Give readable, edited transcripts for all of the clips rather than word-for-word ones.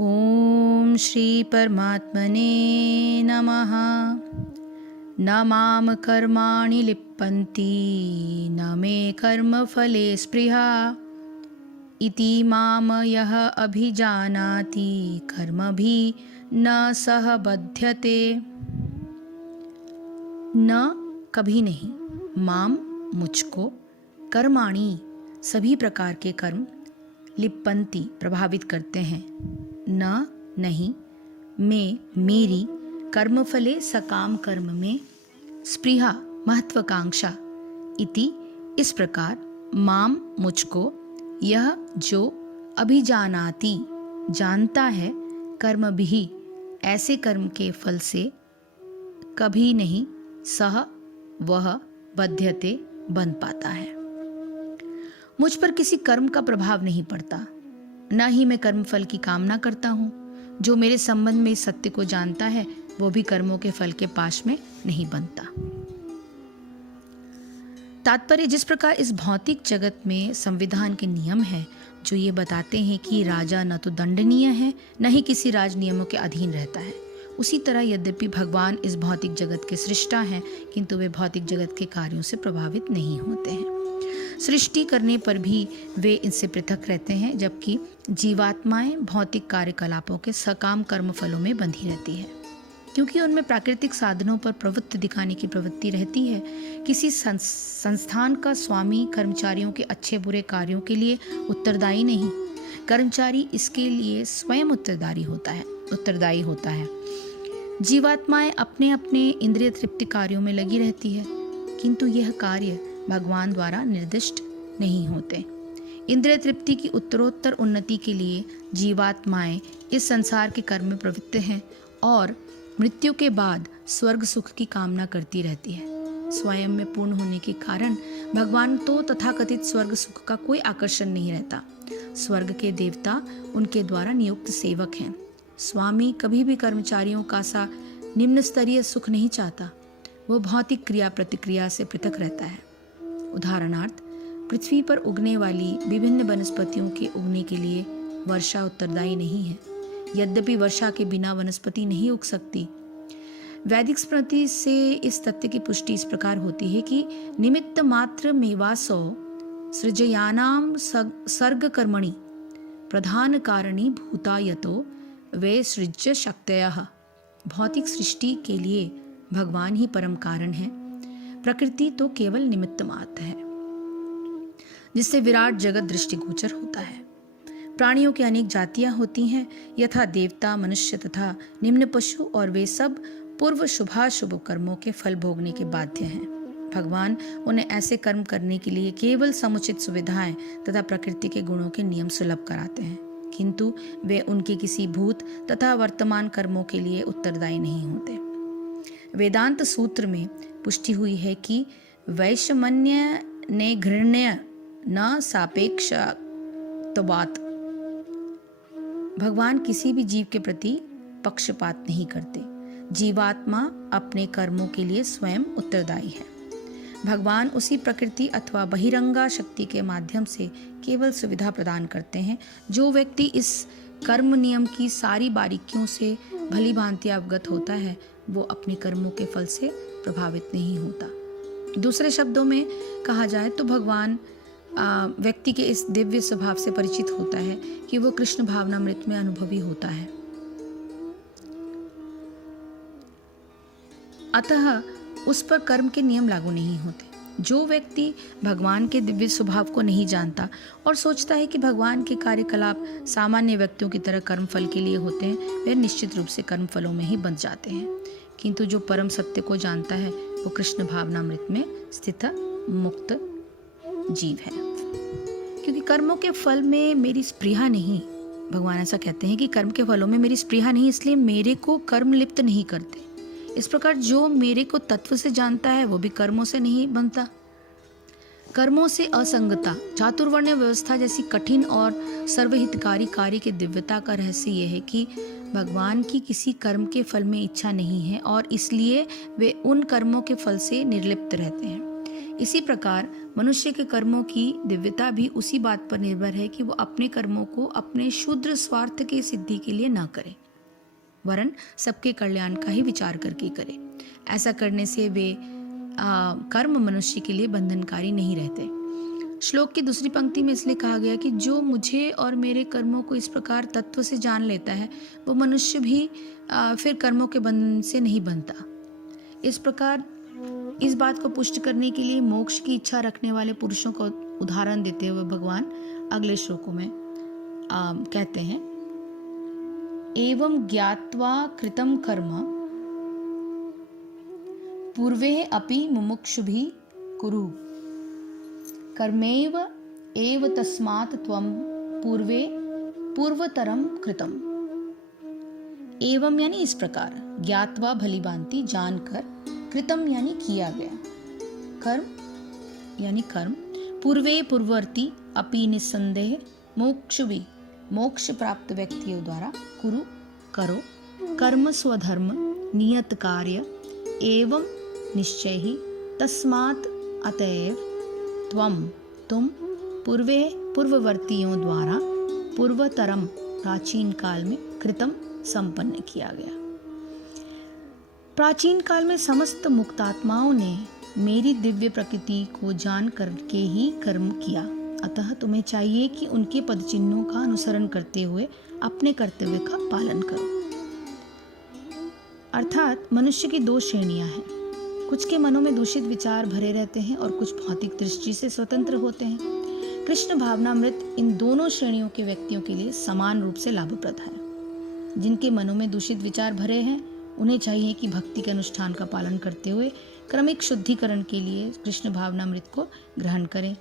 ओम श्री परमात्मने नमः। न माम कर्माणि लिप्पन्ति न मे कर्मफले स्पृहा इति माम यः अभिजानाति कर्मभिः न सह बध्यते। न कभी नहीं, माम मुझको, कर्माणि सभी प्रकार के कर्म, लिप्पन्ति प्रभावित करते हैं, न नहीं, मैं मेरी, कर्मफले सकाम कर्म में, स्पृहा महत्वाकांक्षा, इति इस प्रकार, माम मुझको, यह जो अभिजानाति जानता है, कर्म भी ऐसे कर्म के फल से, कभी नहीं, सह वह बध्यते बंध पाता है। मुझ पर किसी कर्म का प्रभाव नहीं पड़ता, न ही मैं कर्म फल की कामना करता हूँ। जो मेरे संबंध में इस सत्य को जानता है वो भी कर्मों के फल के पाश में नहीं बनता। तात्पर्य, जिस प्रकार इस भौतिक जगत में संविधान के नियम है जो ये बताते हैं कि राजा न तो दंडनीय है न ही किसी राज नियमों के अधीन रहता है, उसी तरह यद्यपि भगवान इस भौतिक जगत के सृष्टा हैं किंतु वे भौतिक जगत के कार्यों से प्रभावित नहीं होते हैं। सृष्टि करने पर भी वे इनसे पृथक रहते हैं, जबकि जीवात्माएं भौतिक कार्यकलापों के सकाम कर्म फलों में बंधी रहती है, क्योंकि उनमें प्राकृतिक साधनों पर प्रवृत्ति दिखाने की प्रवृत्ति रहती है। किसी संस्थान का स्वामी कर्मचारियों के अच्छे बुरे कार्यों के लिए उत्तरदायी नहीं, कर्मचारी इसके लिए स्वयं उत्तरदायी होता है। जीवात्माएं अपने अपने इंद्रिय तृप्ति कार्यों में लगी रहती है, किंतु यह कार्य भगवान द्वारा निर्दिष्ट नहीं होते। इंद्रिय तृप्ति की उत्तरोत्तर उन्नति के लिए जीवात्माएं इस संसार के कर्म में प्रवृत्त हैं और मृत्यु के बाद स्वर्ग सुख की कामना करती रहती है। स्वयं में पूर्ण होने के कारण भगवान तो तथाकथित स्वर्ग सुख का कोई आकर्षण नहीं रहता। स्वर्ग के देवता उनके द्वारा नियुक्त सेवक हैं। स्वामी कभी भी कर्मचारियों का सा निम्न स्तरीय सुख नहीं चाहता, वो भौतिक क्रिया प्रतिक्रिया से पृथक रहता है। उदाहरणार्थ, पृथ्वी पर उगने वाली विभिन्न वनस्पतियों के उगने के लिए वर्षा उत्तरदायी नहीं है, यद्यपि वर्षा के बिना वनस्पति नहीं उग सकती। वैदिक स्मृति से इस तथ्य की पुष्टि इस प्रकार होती है कि निमित्त मात्र मेवासो सृजयानाम सर्ग कर्मणि प्रधान कारणी भूता यतो वे सृज्य शक्तयः। भौतिक सृष्टि के लिए भगवान ही परम कारण है, प्रकृति तो केवल निमित्त मात्र है जिससे विराट जगत दृष्टिगोचर होता है। प्राणियों की अनेक जातियां होती हैं, यथा देवता, मनुष्य तथा निम्न पशु, और वे सब पूर्व शुभाशुभ कर्मों के फल भोगने के बाध्य हैं। भगवान उन्हें ऐसे कर्म करने के लिए केवल समुचित सुविधाएं तथा प्रकृति के गुणों के नियम सुलभ कराते हैं, किंतु वे उनके किसी भूत तथा वर्तमान कर्मों के लिए उत्तरदायी नहीं होते। वेदांत सूत्र में पुष्टि हुई है कि वैषमन्य ने घृण्य न सापेक्षत्वात्। भगवान किसी भी जीव के प्रति पक्षपात नहीं करते। जीवात्मा अपने कर्मों के लिए स्वयं उत्तरदायी है। भगवान उसी प्रकृति अथवा बहिरंगा शक्ति के माध्यम से केवल सुविधा प्रदान करते हैं। जो व्यक्ति इस कर्म नियम की सारी बारीकियों से भली भांति अवगत होता है वो अपने कर्मों के फल से प्रभावित नहीं होता। दूसरे शब्दों में कहा जाए तो भगवान व्यक्ति के इस दिव्य स्वभाव से परिचित होता है कि वो कृष्ण भावनामृत में अनुभवी होता है। अतः उस पर कर्म के नियम लागू नहीं होते। जो व्यक्ति भगवान के दिव्य स्वभाव को नहीं जानता और सोचता है कि भगवान के कार्यकलाप सामान्य व्यक्तियों की तरह कर्म फल के लिए होते हैं, वे निश्चित रूप से कर्म फलों में ही बंध जाते हैं। किंतु जो परम सत्य को जानता है वो कृष्ण भावनामृत में स्थित मुक्त जीव है। क्योंकि कर्मों के फल में मेरी स्पृहा नहीं, भगवान ऐसा कहते हैं कि कर्म के फलों में मेरी स्पृहा नहीं, इसलिए मेरे को कर्म लिप्त नहीं करते। इस प्रकार जो मेरे को तत्व से जानता है वो भी कर्मों से नहीं बनता। कर्मों से असंगता, चातुर्वर्ण्य व्यवस्था जैसी कठिन और सर्वहितकारी कार्य की दिव्यता का रहस्य यह है कि भगवान की किसी कर्म के फल में इच्छा नहीं है और इसलिए वे उन कर्मों के फल से निर्लिप्त रहते हैं। इसी प्रकार मनुष्य के कर्मों की दिव्यता भी उसी बात पर निर्भर है कि वो अपने कर्मों को अपने क्षुद्र स्वार्थ की सिद्धि के लिए न करे, वरन सबके कल्याण का ही विचार करके करे। ऐसा करने से वे कर्म मनुष्य के लिए बंधनकारी नहीं रहते। श्लोक की दूसरी पंक्ति में इसलिए कहा गया कि जो मुझे और मेरे कर्मों को इस प्रकार तत्व से जान लेता है वो मनुष्य भी फिर कर्मों के बंधन से नहीं बनता। इस प्रकार इस बात को पुष्ट करने के लिए मोक्ष की इच्छा रखने वाले पुरुषों का उदाहरण देते हुए भगवान अगले श्लोकों में कहते हैं, एवं ज्ञात्वा कृतं कर्म पूर्वे अपि मुमुक्षुभिः कुरु कर्मैव एव तस्मात् त्वं पूर्वे पूर्वतरम कृतम। एवं यानी इस प्रकार, ज्ञात्वा भली भांति जानकर, कृतम यानी किया गया, कर्म यानी कर्म, पूर्वे पूर्ववर्ती, अपि निस्संदेह, मोक्षुभिः मोक्ष प्राप्त व्यक्तियों द्वारा, कुरु करो, कर्म स्वधर्म नियत कार्य एवं निश्चय ही, तस्मात् अतएव त्वम तुम पूर्वे पूर्ववर्तियों द्वारा पूर्वतरम प्राचीन काल में कृतम संपन्न किया गया। प्राचीन काल में समस्त मुक्तात्माओं ने मेरी दिव्य प्रकृति को जान करके ही कर्म किया, अतः तुम्हें चाहिए कि उनके पद चिन्हों का अनुसरण करते हुए अपने कर्तव्य का पालन करो। अर्थात मनुष्य की दो श्रेणियां हैं, कुछ के मनों में दूषित विचार भरे रहते हैं और कुछ भौतिक दृष्टि से स्वतंत्र होते हैं। कृष्ण भावनामृत इन दोनों श्रेणियों के व्यक्तियों के लिए समान रूप से लाभप्रद है। जिनके मनों में दूषित विचार भरे हैं उन्हें चाहिए कि भक्ति के अनुष्ठान का पालन करते हुए क्रमिक शुद्धिकरण के लिए कृष्ण भावनामृत को ग्रहण करें,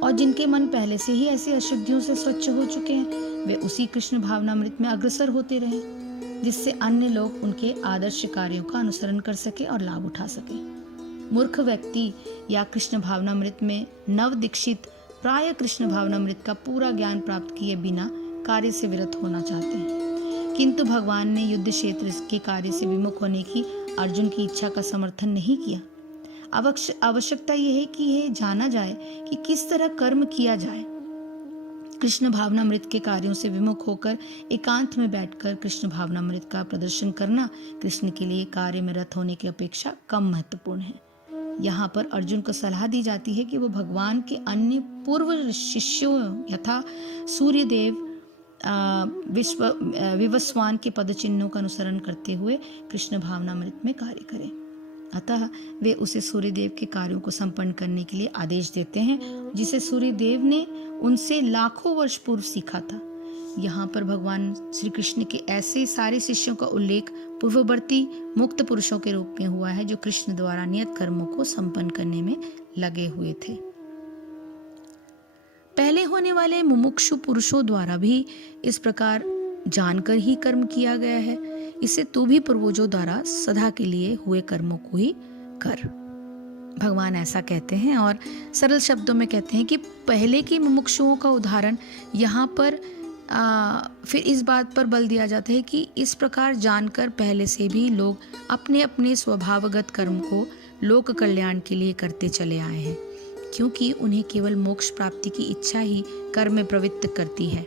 और जिनके मन पहले से ही ऐसी अशुद्धियों से स्वच्छ हो चुके हैं वे उसी कृष्ण भावनामृत में अग्रसर होते रहें, जिससे अन्य लोग उनके आदर्श कार्यों का अनुसरण कर सके और लाभ उठा सके। मूर्ख व्यक्ति या कृष्ण भावनामृत में नव दीक्षित प्राय कृष्ण भावनामृत का पूरा ज्ञान प्राप्त किए बिना कार्य से विरत होना चाहते हैं, किंतु भगवान ने युद्ध क्षेत्र के कार्य से विमुख होने की अर्जुन की इच्छा का समर्थन नहीं किया। आवश्यकता यह है कि यह जाना जाए कि किस तरह कर्म किया जाए। कृष्ण भावनामृत के कार्यों से विमुख होकर एकांत में बैठकर कृष्ण भावनामृत का प्रदर्शन करना कृष्ण के लिए कार्य में रत होने की अपेक्षा कम महत्वपूर्ण है। यहाँ पर अर्जुन को सलाह दी जाती है कि वो भगवान के अन्य पूर्व शिष्यों यथा सूर्यदेव विवस्वान के पद चिन्हों का अनुसरण करते हुए कृष्ण भावनामृत में कार्य करें। अतः वे उसे सूर्यदेव के कार्यों को संपन्न करने के लिए आदेश देते हैं, जिसे सूर्यदेव ने उनसे लाखों वर्ष पूर्व सीखा था। यहाँ पर भगवान श्री कृष्ण के ऐसे सारे शिष्यों का उल्लेख पूर्ववर्ती मुक्त पुरुषों के रूप में हुआ है जो कृष्ण द्वारा नियत कर्मों को संपन्न करने में लगे हुए थे। पहले होने वाले मुमुक्षु पुरुषों द्वारा भी इस प्रकार जानकर ही कर्म किया गया है। इसे तू भी पूर्वजों द्वारा सदा के लिए हुए कर्मों को ही कर। भगवान ऐसा कहते हैं और सरल शब्दों में कहते हैं कि पहले की मुमुक्षुओं का उदाहरण यहाँ पर फिर इस बात पर बल दिया जाता है कि इस प्रकार जानकर पहले से भी लोग अपने अपने स्वभावगत कर्म को लोक कल्याण के लिए करते चले आए हैं, क्योंकि उन्हें केवल मोक्ष प्राप्ति की इच्छा ही कर्म में प्रवृत्त करती है।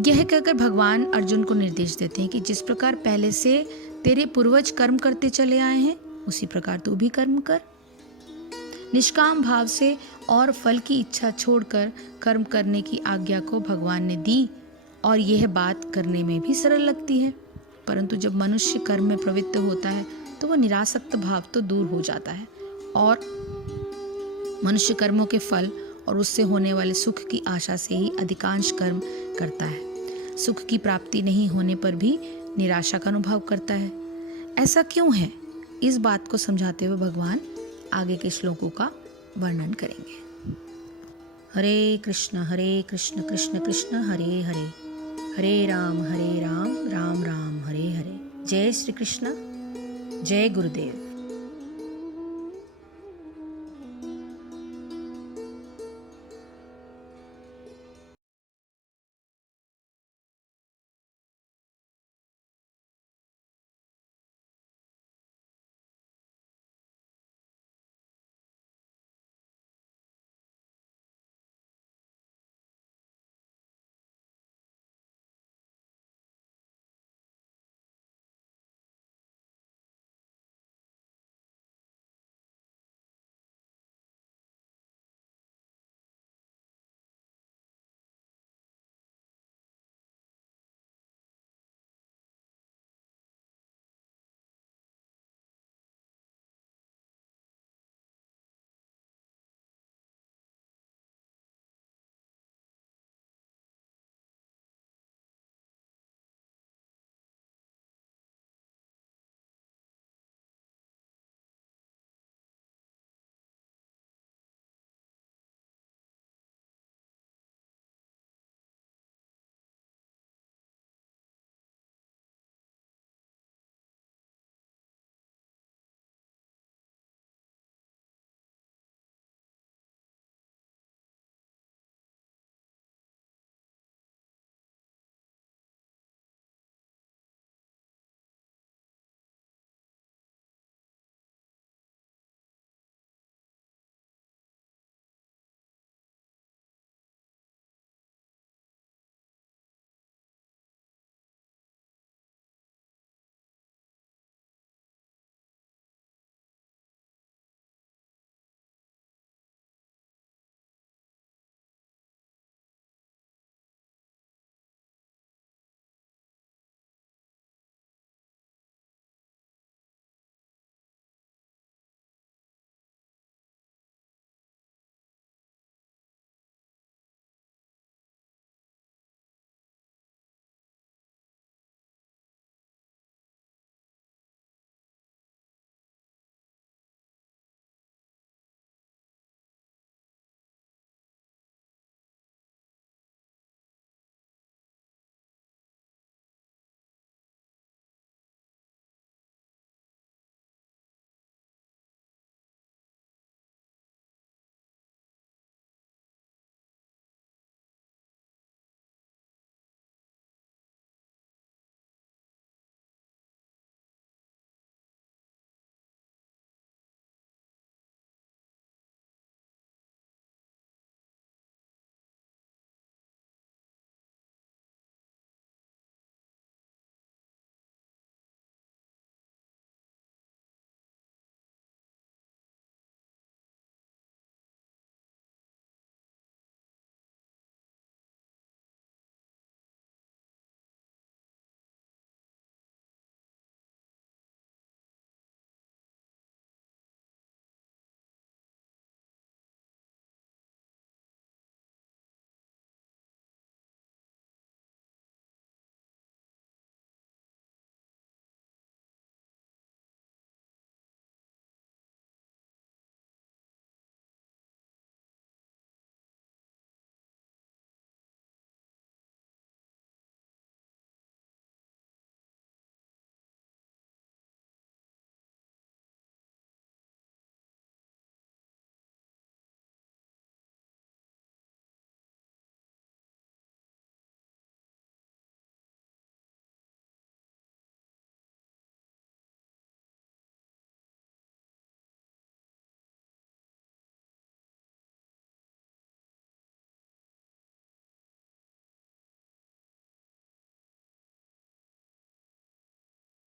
यह कहकर भगवान अर्जुन को निर्देश देते हैं कि जिस प्रकार पहले से तेरे पूर्वज कर्म करते चले आए हैं उसी प्रकार तू भी कर्म कर। निष्काम भाव से और फल की इच्छा छोड़कर कर्म करने की आज्ञा को भगवान ने दी, और यह बात करने में भी सरल लगती है, परंतु जब मनुष्य कर्म में प्रवृत्त होता है तो वह निरासक्त भाव तो दूर हो जाता है और मनुष्य कर्मों के फल और उससे होने वाले सुख की आशा से ही अधिकांश कर्म करता है। सुख की प्राप्ति नहीं होने पर भी निराशा का अनुभव करता है। ऐसा क्यों है? इस बात को समझाते हुए भगवान आगे के श्लोकों का वर्णन करेंगे। हरे कृष्ण कृष्ण कृष्ण हरे हरे, हरे राम राम राम हरे हरे। जय श्री कृष्ण, जय गुरुदेव।